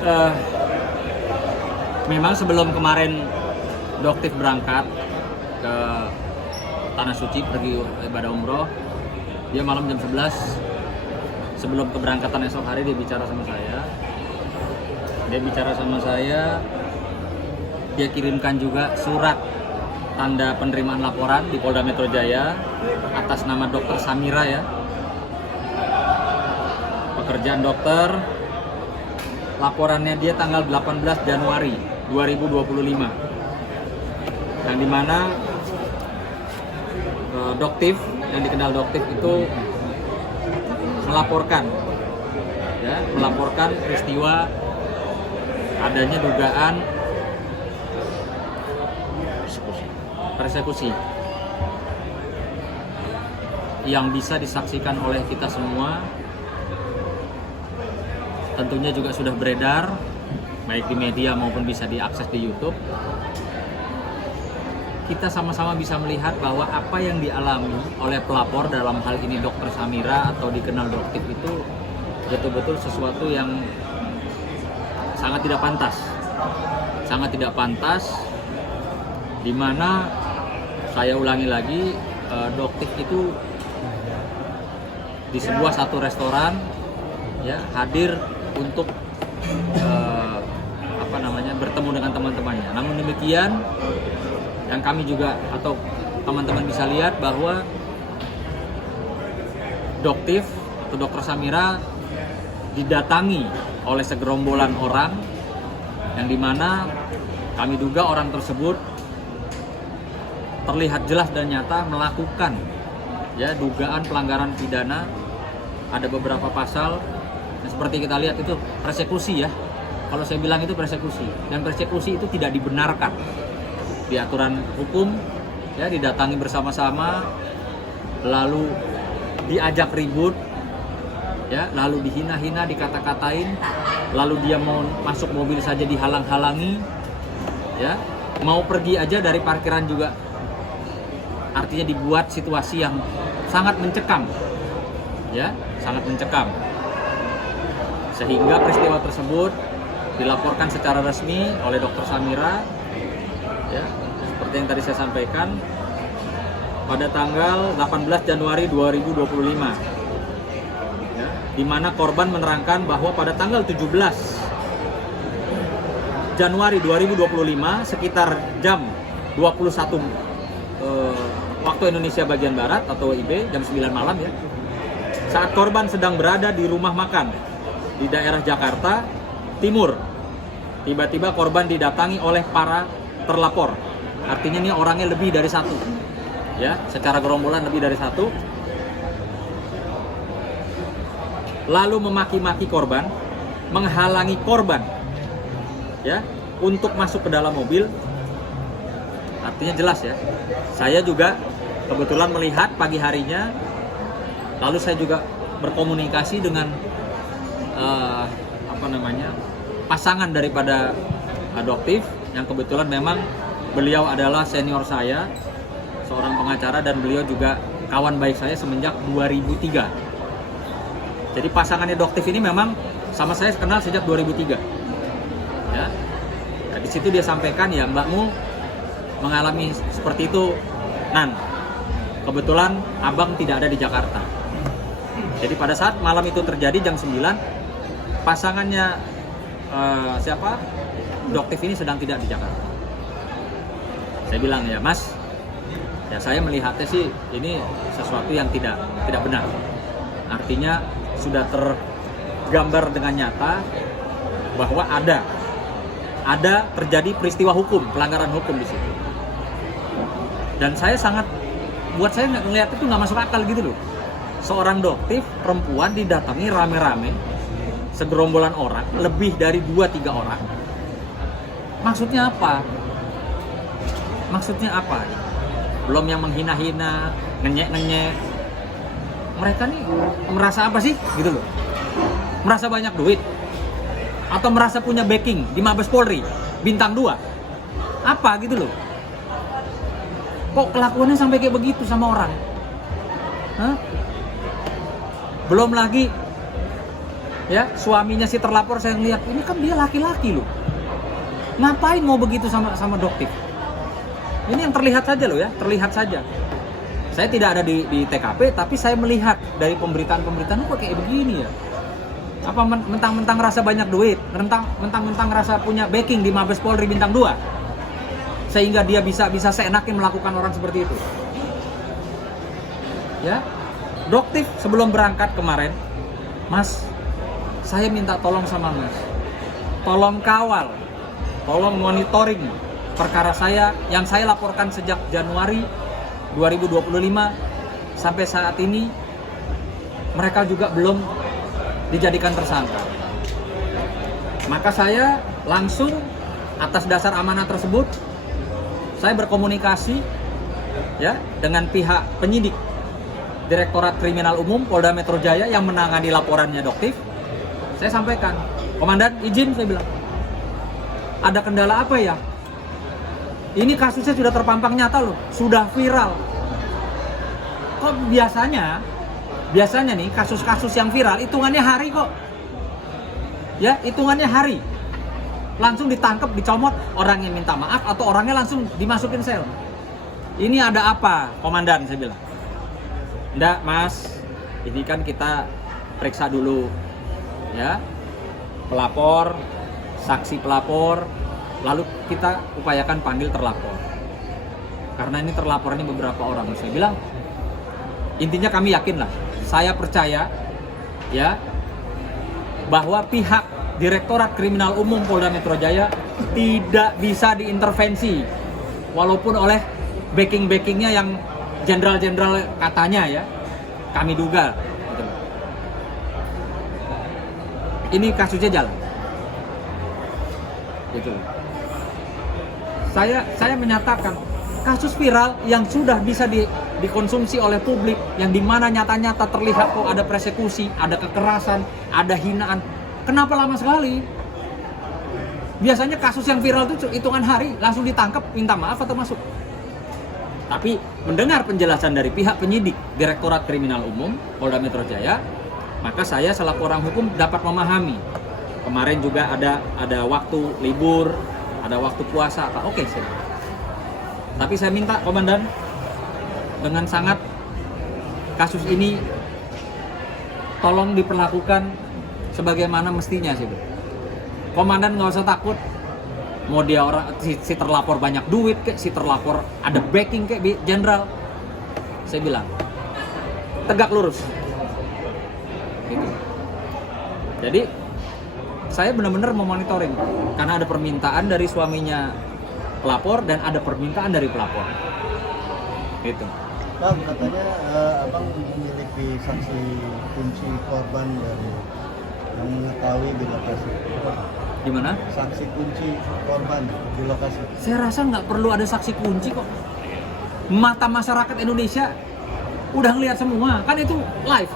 Eh, Memang sebelum kemarin Doktif berangkat ke Tanah Suci pergi ibadah umroh, dia malam jam 11 sebelum keberangkatan esok hari dia bicara sama saya. Dia kirimkan juga surat tanda penerimaan laporan di Polda Metro Jaya atas nama Dr. Samira ya. Pekerjaan dokter, laporannya dia tanggal 18 Januari 2025, yang dimana Doktif, yang dikenal Doktif itu melaporkan peristiwa adanya dugaan persekusi yang bisa disaksikan oleh kita semua. Tentunya juga sudah beredar baik di media maupun bisa diakses di YouTube. Kita sama-sama bisa melihat bahwa apa yang dialami oleh pelapor, dalam hal ini Dr. Samira atau dikenal Doktif, itu betul-betul sesuatu yang sangat tidak pantas, di mana saya ulangi lagi, Doktif itu di sebuah satu restoran ya hadir untuk bertemu dengan teman-temannya. Namun demikian, yang kami juga atau teman-teman bisa lihat bahwa Doktif atau Dr. Samira didatangi oleh segerombolan orang, yang dimana kami duga orang tersebut terlihat jelas dan nyata melakukan ya dugaan pelanggaran pidana. Ada beberapa pasal yang seperti kita lihat itu persekusi ya. Kalau saya bilang itu persekusi, dan persekusi itu tidak dibenarkan di aturan hukum ya. Didatangi bersama-sama, lalu diajak ribut ya, lalu dihina-hina, dikata-katain, lalu dia mau masuk mobil saja dihalang-halangi ya, mau pergi aja dari parkiran juga. Artinya dibuat situasi yang sangat mencekam ya, sangat mencekam, sehingga peristiwa tersebut dilaporkan secara resmi oleh Dr. Samira ya, seperti yang tadi saya sampaikan, pada tanggal 18 Januari 2025 ya, di mana korban menerangkan bahwa pada tanggal 17 Januari 2025 sekitar jam 21 waktu Indonesia bagian Barat atau WIB, jam 9 malam ya, saat korban sedang berada di rumah makan di daerah Jakarta Timur, tiba-tiba korban didatangi oleh para terlapor. Artinya ini orangnya lebih dari satu ya, secara gerombolan lebih dari satu, lalu memaki-maki korban, menghalangi korban ya untuk masuk ke dalam mobil. Artinya jelas ya, saya juga kebetulan melihat pagi harinya, lalu saya juga berkomunikasi dengan pasangan daripada Doktif, yang kebetulan memang beliau adalah senior saya, seorang pengacara, dan beliau juga kawan baik saya semenjak 2003. Jadi pasangannya Doktif ini memang sama saya kenal sejak 2003 ya. Nah, di situ dia sampaikan, ya mbakmu mengalami seperti itu Nan, kebetulan abang tidak ada di Jakarta. Jadi pada saat malam itu terjadi jam 9, pasangannya Doktif ini sedang tidak di Jakarta. Saya bilang, ya mas, ya saya melihatnya sih ini sesuatu yang tidak benar. Artinya sudah tergambar dengan nyata bahwa ada terjadi peristiwa hukum, pelanggaran hukum di situ. Dan saya buat saya ngelihat itu nggak masuk akal gitu loh. Seorang Doktif perempuan didatangi rame-rame, segerombolan orang, lebih dari 2-3 orang. Maksudnya apa? Belum yang menghina-hina, ngenyek-ngenyek. Mereka nih merasa apa sih gitu loh? Merasa banyak duit? Atau merasa punya backing di Mabes Polri, bintang 2? Apa gitu loh? Kok kelakuannya sampai kayak begitu sama orang? Hah? Belum lagi Ya, suaminya si terlapor saya lihat, ini kan dia laki-laki loh. Ngapain mau begitu sama Doktif? Ini yang terlihat saja loh ya, terlihat saja. Saya tidak ada di TKP, tapi saya melihat dari pemberitaan-pemberitaan kok kayak begini ya. Apa mentang-mentang rasa banyak duit, mentang-mentang rasa punya backing di Mabes Polri bintang 2, sehingga dia bisa seenaknya melakukan orang seperti itu. Ya, Doktif sebelum berangkat kemarin, Mas, saya minta tolong sama Mas, tolong kawal, tolong monitoring perkara saya yang saya laporkan sejak Januari 2025 sampai saat ini, mereka juga belum dijadikan tersangka. Maka saya langsung atas dasar amanah tersebut, saya berkomunikasi ya dengan pihak penyidik Direktorat Kriminal Umum Polda Metro Jaya yang menangani laporannya Doktif. Saya sampaikan, Komandan izin, saya bilang, ada kendala apa ya? Ini kasusnya sudah terpampang nyata loh, sudah viral. Kok biasanya nih kasus-kasus yang viral hitungannya hari kok. Ya, hitungannya hari. Langsung ditangkap, dicomot, orangnya minta maaf atau orangnya langsung dimasukin sel. Ini ada apa, Komandan, saya bilang. Nggak, Mas, ini kan kita periksa dulu ya, pelapor, saksi pelapor, lalu kita upayakan panggil terlapor. Karena ini terlapor ini beberapa orang. Saya bilang, intinya kami yakin lah, saya percaya ya bahwa pihak Direktorat Kriminal Umum Polda Metro Jaya tidak bisa diintervensi walaupun oleh backing-backingnya yang jenderal-jenderal katanya ya, kami duga gitu. Ini kasusnya jalan gitu. Saya menyatakan kasus viral yang sudah bisa dikonsumsi oleh publik, yang dimana nyata-nyata terlihat kok ada persekusi, ada kekerasan, ada hinaan, kenapa lama sekali? Biasanya kasus yang viral itu hitungan hari langsung ditangkap, minta maaf atau masuk. Tapi mendengar penjelasan dari pihak penyidik Direktorat Kriminal Umum Polda Metro Jaya, maka saya selaku orang hukum dapat memahami. Kemarin juga ada waktu libur, ada waktu puasa, oke sih. Tapi saya minta Komandan, dengan sangat kasus ini tolong diperlakukan sebagaimana mestinya sih. Komandan nggak usah takut. Mau dia orang si terlapor banyak duit kek, si terlapor ada backing kek jenderal. Saya bilang tegak lurus. Gitu. Jadi saya benar-benar memonitoring karena ada permintaan dari suaminya pelapor dan ada permintaan dari pelapor. Gitu. Bang, katanya abang memiliki saksi kunci korban dari yang mengetahui di lokasi. Gimana? Saksi kunci korban di lokasi. Saya rasa nggak perlu ada saksi kunci kok. Mata masyarakat Indonesia udah ngelihat semua, kan itu live.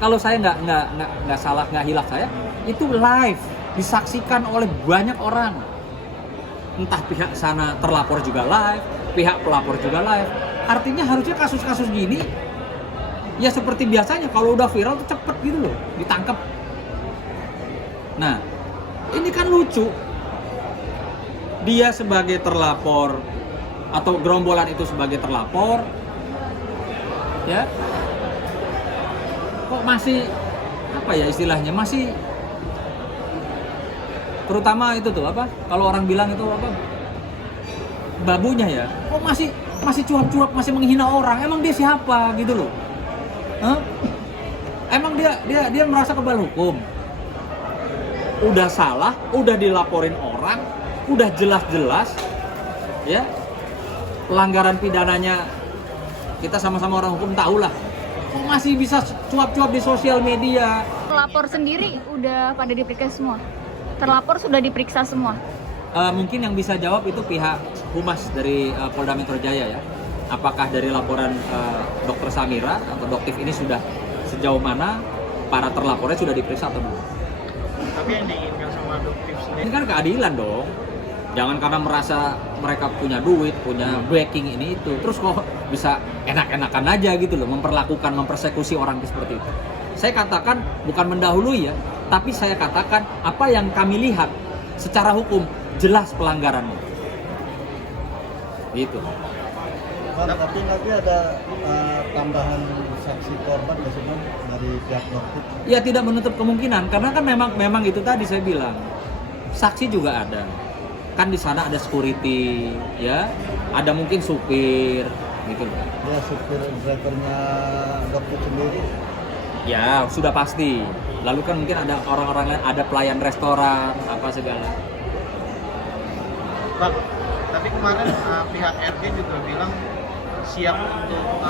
Kalau saya nggak salah, nggak hilaf saya, itu live disaksikan oleh banyak orang. Entah pihak sana terlapor juga live, pihak pelapor juga live. Artinya harusnya kasus-kasus gini ya seperti biasanya kalau udah viral tuh cepet gitu loh, ditangkap. Nah, ini kan lucu. Dia sebagai terlapor atau gerombolan itu sebagai terlapor, ya, kok masih apa ya istilahnya, masih, terutama itu tuh apa? Kalau orang bilang itu apa? Babunya ya. Kok masih cuap-cuap, masih menghina orang? Emang dia siapa gitu loh? Hah? Emang dia merasa kebal hukum? Udah salah, udah dilaporin orang, udah jelas-jelas ya pelanggaran pidananya, kita sama-sama orang hukum tahu lah. Kok masih bisa cuap-cuap di sosial media? Pelapor sendiri udah pada diperiksa semua? Terlapor sudah diperiksa semua? Mungkin yang bisa jawab itu pihak Humas dari Polda Metro Jaya ya. Apakah dari laporan Dr. Samira atau Doktif ini sudah sejauh mana para terlapornya sudah diperiksa atau belum? Tapi yang diinginkan sama Doktif sendiri. Ini kan keadilan dong. Jangan karena merasa mereka punya duit, punya backing ini itu, terus kok bisa enak-enakan aja gitu loh, memperlakukan, mempersekusi orang seperti itu. Saya katakan bukan mendahului ya, Tapi saya katakan apa yang kami lihat secara hukum jelas pelanggarannya. Gitu. Bang, tapi nanti ada tambahan saksi korban nggak sih Bang dari pihak dokter? Ya tidak menutup kemungkinan karena kan memang itu tadi saya bilang saksi juga ada. Kan di sana ada security, ya, ada mungkin supir, gitu loh. Ya supir drivernya dokter sendiri. Ya sudah pasti. Lalu kan mungkin ada orang-orang lain, ada pelayan restoran, apa segala. Bang, tapi kemarin pihak RG juga bilang siap untuk